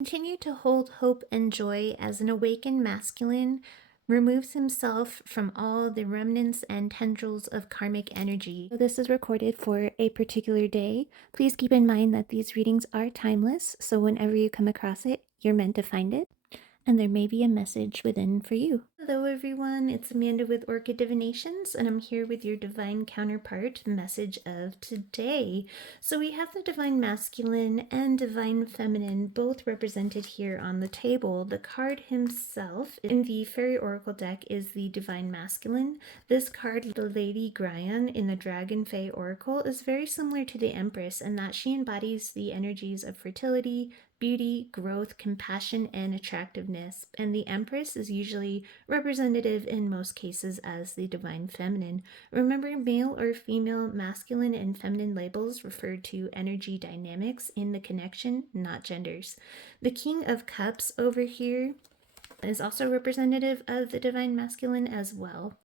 Continue to hold hope and joy as an awakened masculine removes himself from all the remnants and tendrils of karmic energy. This is recorded for a particular day. Please keep in mind that these readings are timeless, so whenever you come across it, you're meant to find it, and there may be a message within for you. Hello everyone, it's Amanda with Orchid Divinations, and I'm here with your divine counterpart message of today. So we have the divine masculine and divine feminine both represented here on the table. The card himself in the fairy oracle deck is the divine masculine. This card, the Lady Gryan in the Dragon Fae oracle, is very similar to the Empress in that she embodies the energies of fertility, beauty, growth, compassion, and attractiveness. And the Empress is usually representative in most cases as the divine feminine. Remember, male or female, masculine and feminine labels refer to energy dynamics in the connection, not genders. The King of Cups over here is also representative of the divine masculine as well.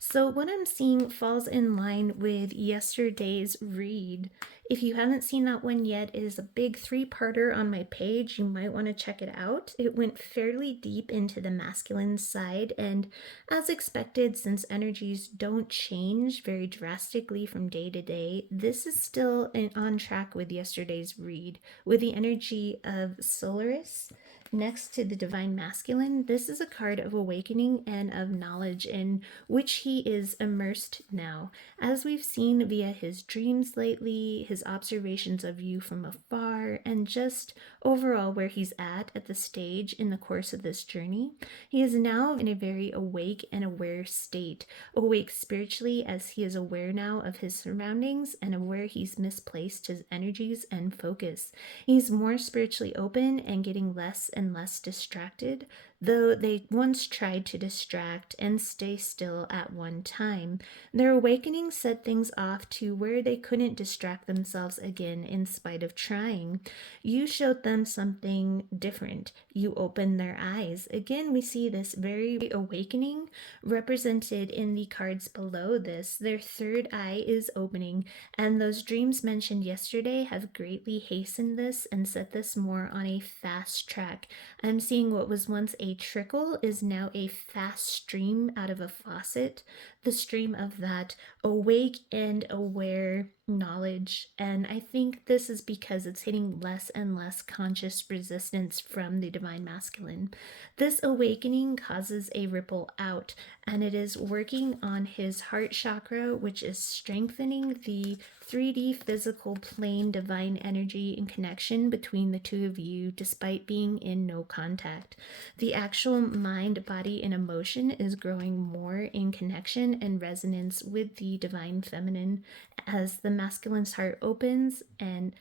So what I'm seeing falls in line with yesterday's read. If you haven't seen that one yet, it is a big 3-parter on my page. You might want to check it out. It went fairly deep into the masculine side, and as expected, since energies don't change very drastically from day to day, this is still on track with yesterday's read. With the energy of Solaris next to the divine masculine, this is a card of awakening and of knowledge in which he is immersed now. As we've seen via his dreams lately, his observations of you from afar, and just overall where he's at the stage in the course of this journey, he is now in a very awake and aware state. Awake spiritually as he is aware now of his surroundings and of where he's misplaced his energies and focus. He's more spiritually open and getting less and less distracted, though they once tried to distract and stay still at one time. Their awakening set things off to where they couldn't distract themselves again in spite of trying. You showed them something different. You opened their eyes. Again, we see this very awakening represented in the cards below this. Their third eye is opening, and those dreams mentioned yesterday have greatly hastened this and set this more on a fast track. I'm seeing what was once a trickle is now a fast stream out of a faucet, the stream of that awake and aware knowledge. And I think this is because it's hitting less and less conscious resistance from the divine masculine. This awakening causes a ripple out, and it is working on his heart chakra, which is strengthening the 3D physical plane divine energy and connection between the two of you despite being in no contact. The actual mind, body, and emotion is growing more in connection and resonance with the divine feminine as the masculine's heart opens, and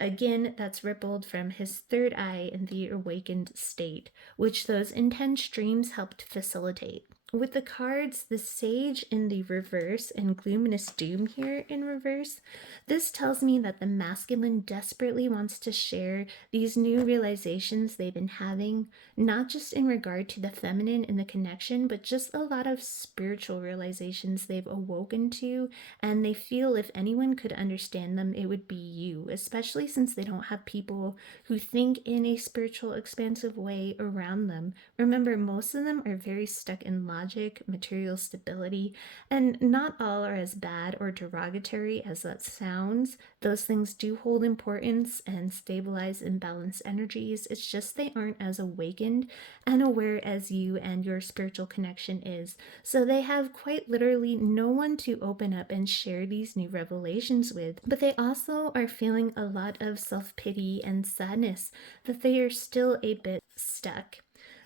again, that's rippled from his third eye in the awakened state, which those intense dreams helped facilitate. With the cards, the Sage in the reverse and Luminous Doom here in reverse, this tells me that the masculine desperately wants to share these new realizations they've been having, not just in regard to the feminine and the connection, but just a lot of spiritual realizations they've awoken to, and they feel if anyone could understand them, it would be you, especially since they don't have people who think in a spiritual, expansive way around them. Remember, most of them are very stuck in logic, material stability, and not all are as bad or derogatory as that sounds. Those things do hold importance and stabilize and balance energies. It's just they aren't as awakened and aware as you and your spiritual connection is. So they have quite literally no one to open up and share these new revelations with. But they also are feeling a lot of self-pity and sadness that they are still a bit stuck.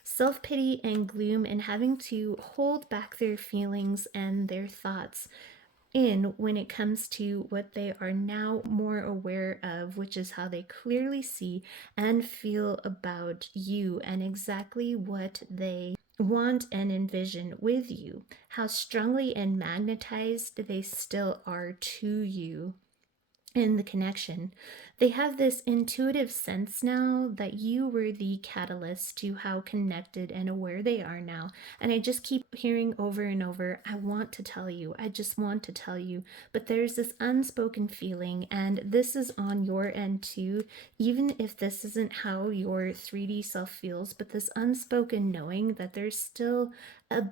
Self-pity and gloom and having to hold back their feelings and their thoughts in when it comes to what they are now more aware of, which is how they clearly see and feel about you and exactly what they want and envision with you, how strongly and magnetized they still are to you. in the connection. They have this intuitive sense now that you were the catalyst to how connected and aware they are now. And I just keep hearing over and over, I want to tell you, I just want to tell you. But there's this unspoken feeling, and this is on your end too, even if this isn't how your 3D self feels, but this unspoken knowing that there's still a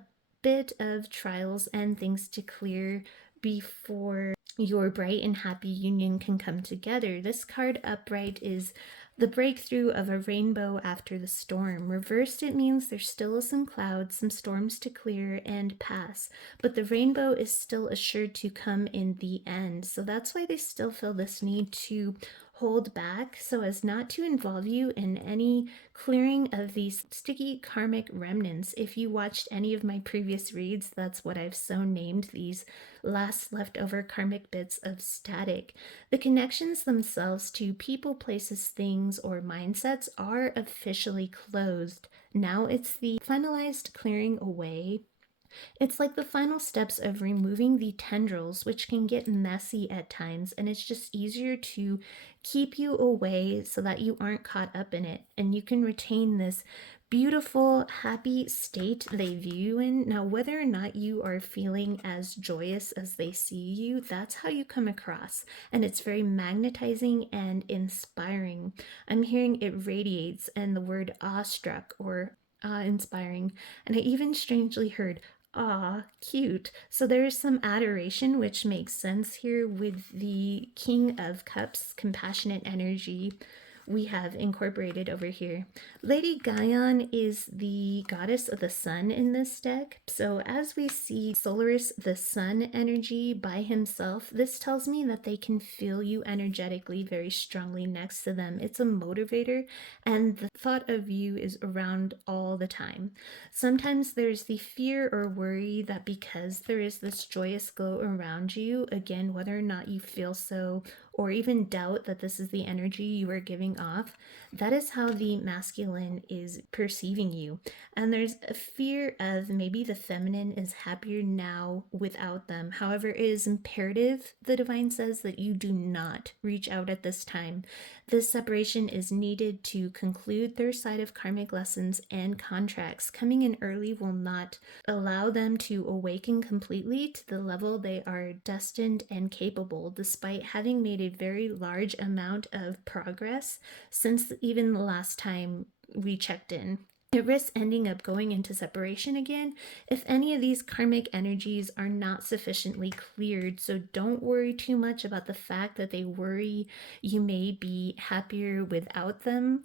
bit of trials and things to clear before your bright and happy union can come together. This card upright is the breakthrough of a rainbow after the storm. Reversed, it means there's still some clouds, some storms to clear and pass, but the rainbow is still assured to come in the end. So that's why they still feel this need to hold back so as not to involve you in any clearing of these sticky karmic remnants. If you watched any of my previous reads, that's what I've so named these last leftover karmic bits of static. The connections themselves to people, places, things, or mindsets are officially closed. Now it's the finalized clearing away. It's like the final steps of removing the tendrils, which can get messy at times, and it's just easier to keep you away so that you aren't caught up in it and you can retain this beautiful, happy state they view you in. Now, whether or not you are feeling as joyous as they see you, that's how you come across, and it's very magnetizing and inspiring. I'm hearing it radiates, and the word awestruck or awe-inspiring, and I even strangely heard ah, cute. So there's some adoration, which makes sense here with the King of Cups, compassionate energy we have incorporated over here. Lady Gaian is the goddess of the sun in this deck. So as we see Solaris, the sun energy by himself, this tells me that they can feel you energetically very strongly next to them. It's a motivator, and the thought of you is around all the time. Sometimes there's the fear or worry that because there is this joyous glow around you, again, whether or not you feel so or even doubt that this is the energy you are giving off, that is how the masculine is perceiving you. And there's a fear of maybe the feminine is happier now without them. However, it is imperative, the divine says, that you do not reach out at this time. This separation is needed to conclude their side of karmic lessons and contracts. Coming in early will not allow them to awaken completely to the level they are destined and capable, despite having made a very large amount of progress since even the last time we checked in. It risks ending up going into separation again if any of these karmic energies are not sufficiently cleared. So don't worry too much about the fact that they worry you may be happier without them.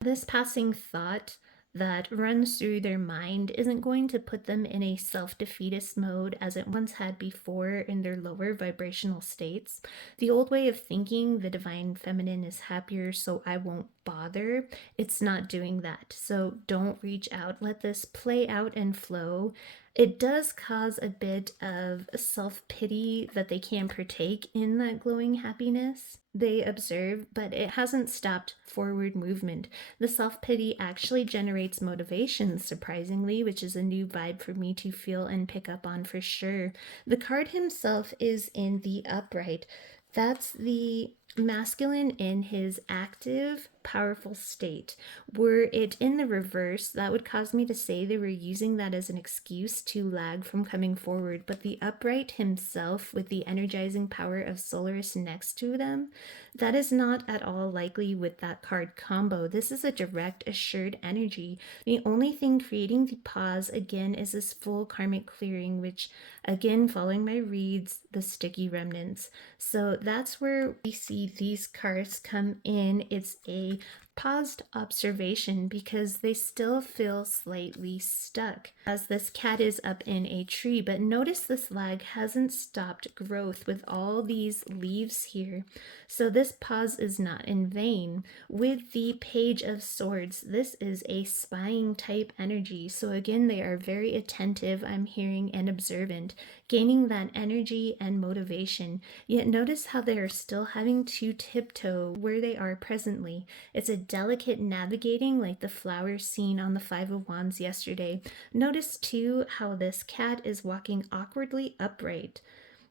This passing thought that runs through their mind isn't going to put them in a self-defeatist mode as it once had before in their lower vibrational states. The old way of thinking, the divine feminine is happier, so I won't bother, it's not doing that. So don't reach out. Let this play out and flow. It does cause a bit of self-pity that they can't partake in that glowing happiness they observe, but it hasn't stopped forward movement. The self-pity actually generates motivation, surprisingly, which is a new vibe for me to feel and pick up on for sure. The card himself is in the upright. That's the masculine in his active, powerful state. Were it in the reverse, that would cause me to say they were using that as an excuse to lag from coming forward. But the upright himself, with the energizing power of Solaris next to them, that is not at all likely with that card combo. This is a direct, assured energy. The only thing creating the pause, again, is this full karmic clearing, which, again, following my reads, the sticky remnants. So that's where we see these cards come in. It's a paused observation because they still feel slightly stuck as this cat is up in a tree. But notice this lag hasn't stopped growth with all these leaves here. So this pause is not in vain. With the Page of Swords, this is a spying type energy. So again, they are very attentive, I'm hearing, and observant, gaining that energy and motivation. Yet notice how they are still having to tiptoe where they are presently. It's a delicate navigating like the flowers seen on the Five of Wands yesterday. Notice too how this cat is walking awkwardly upright.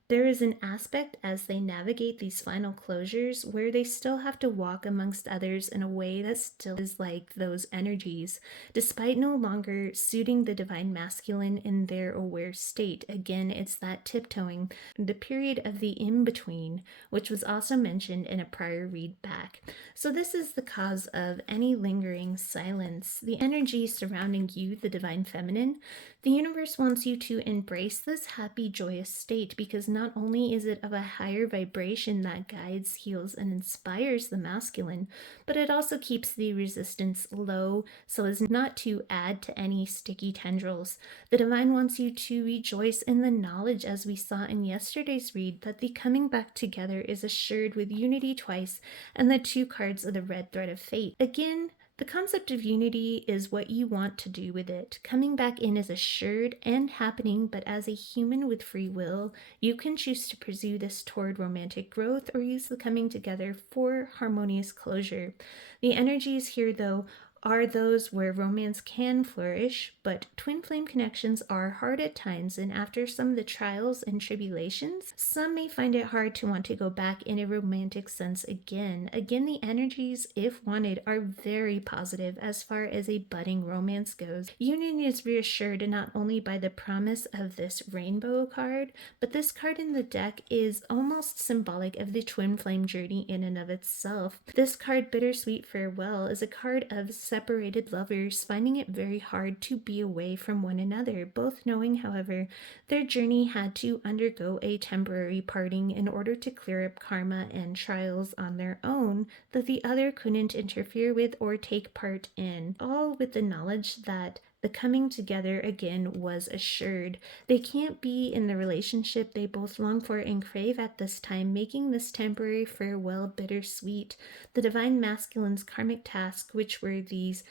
there is an aspect as they navigate these final closures where they still have to walk amongst others in a way that still is like those energies, despite no longer suiting the divine masculine in their aware state. Again, it's that tiptoeing, the period of the in between, which was also mentioned in a prior read back. So, this is the cause of any lingering silence. The energy surrounding you, the divine feminine, the universe wants you to embrace this happy, joyous state because not only is it of a higher vibration that guides, heals, and inspires the masculine, but it also keeps the resistance low so as not to add to any sticky tendrils. The divine wants you to rejoice in the knowledge, as we saw in yesterday's read, that the coming back together is assured with unity twice and the two cards of the red thread of fate. Again, the concept of unity is what you want to do with it. Coming back in is assured and happening, but as a human with free will, you can choose to pursue this toward romantic growth or use the coming together for harmonious closure. The energies here, though, are those where romance can flourish, but twin flame connections are hard at times, and after some of the trials and tribulations, some may find it hard to want to go back in a romantic sense again. Again, the energies, if wanted, are very positive as far as a budding romance goes. Union is reassured not only by the promise of this rainbow card, but this card in the deck is almost symbolic of the twin flame journey in and of itself. This card, Bittersweet Farewell, is a card of separated lovers finding it very hard to be away from one another, both knowing, however, their journey had to undergo a temporary parting in order to clear up karma and trials on their own that the other couldn't interfere with or take part in, all with the knowledge that the coming together again was assured. They can't be in the relationship they both long for and crave at this time, making this temporary farewell bittersweet. The divine masculine's karmic task, which were these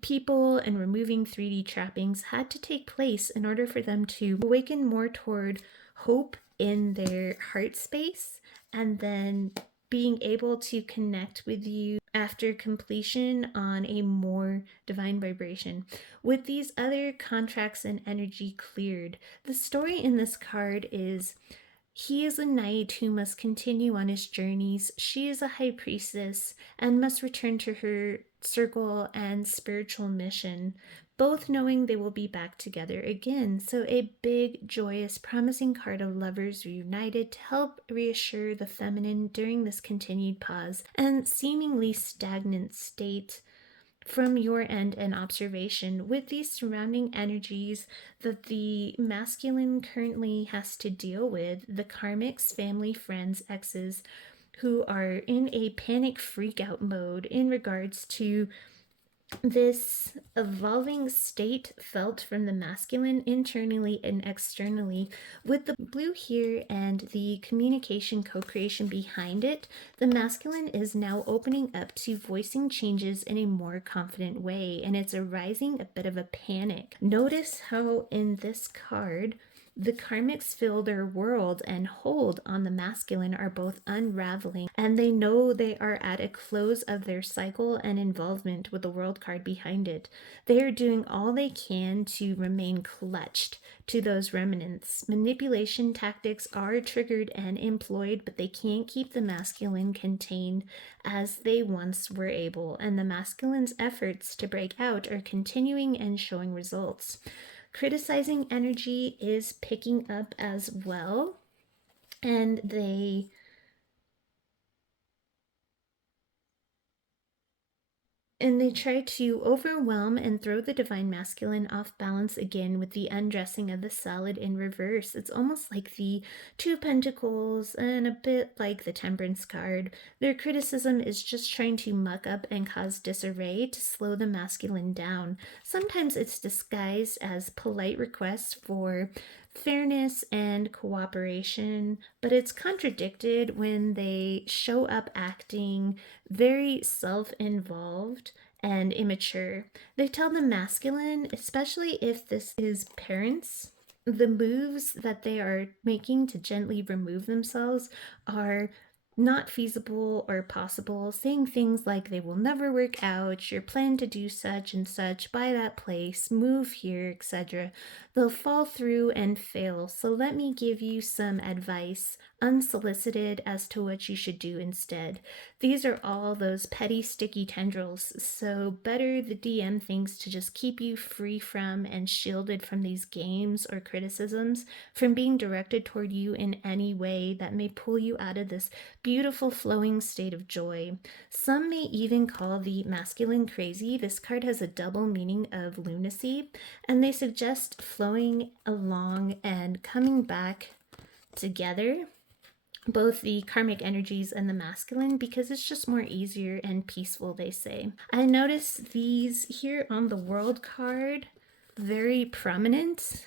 people and removing 3D trappings, had to take place in order for them to awaken more toward hope in their heart space and then being able to connect with you after completion on a more divine vibration. With these other contracts and energy cleared, the story in this card is he is a knight who must continue on his journeys. She is a high priestess and must return to her circle and spiritual mission, both knowing they will be back together again. So a big, joyous, promising card of lovers reunited to help reassure the feminine during this continued pause and seemingly stagnant state from your end and observation with these surrounding energies that the masculine currently has to deal with, the karmics, family, friends, exes, who are in a panic freak out mode in regards to this evolving state felt from the masculine internally and externally. With the blue here and the communication co-creation behind it, the masculine is now opening up to voicing changes in a more confident way, and it's arising a bit of a panic. Notice how in this card the karmics feel their world and hold on the masculine are both unraveling, and they know they are at a close of their cycle and involvement with the world card behind it. They are doing all they can to remain clutched to those remnants. Manipulation tactics are triggered and employed, but they can't keep the masculine contained as they once were able, and the masculine's efforts to break out are continuing and showing results. Criticizing energy is picking up as well, and they try to overwhelm and throw the divine masculine off balance again with the undressing of the salad in reverse. It's almost like the Two of Pentacles and a bit like the Temperance card. Their criticism is just trying to muck up and cause disarray to slow the masculine down. Sometimes it's disguised as polite requests for fairness and cooperation, but it's contradicted when they show up acting very self-involved and immature. They tell the masculine, especially if this is parents, the moves that they are making to gently remove themselves are not feasible or possible, saying things like they will never work out, your plan to do such and such, buy that place, move here, etc. They'll fall through and fail. So let me give you some advice, unsolicited, as to what you should do instead. These are all those petty, sticky tendrils, so better the DM thinks to just keep you free from and shielded from these games or criticisms, from being directed toward you in any way that may pull you out of this beautiful flowing state of joy. Some may even call the masculine crazy. This card has a double meaning of lunacy, and they suggest flowing along and coming back together, both the karmic energies and the masculine, because it's just more easier and peaceful, they say. I notice these here on the world card, very prominent.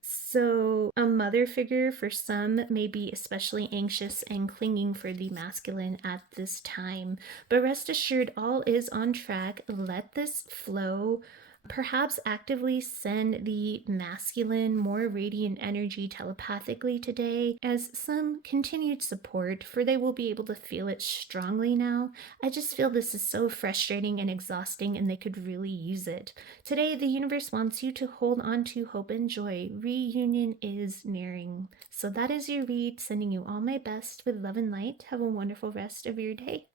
So, a mother figure for some may be especially anxious and clinging for the masculine at this time. But rest assured, all is on track. Let this flow. Perhaps actively send the masculine, more radiant energy telepathically today as some continued support, for they will be able to feel it strongly now. I just feel this is so frustrating and exhausting, and they could really use it. Today, the universe wants you to hold on to hope and joy. Reunion is nearing. So that is your read. Sending you all my best with love and light. Have a wonderful rest of your day.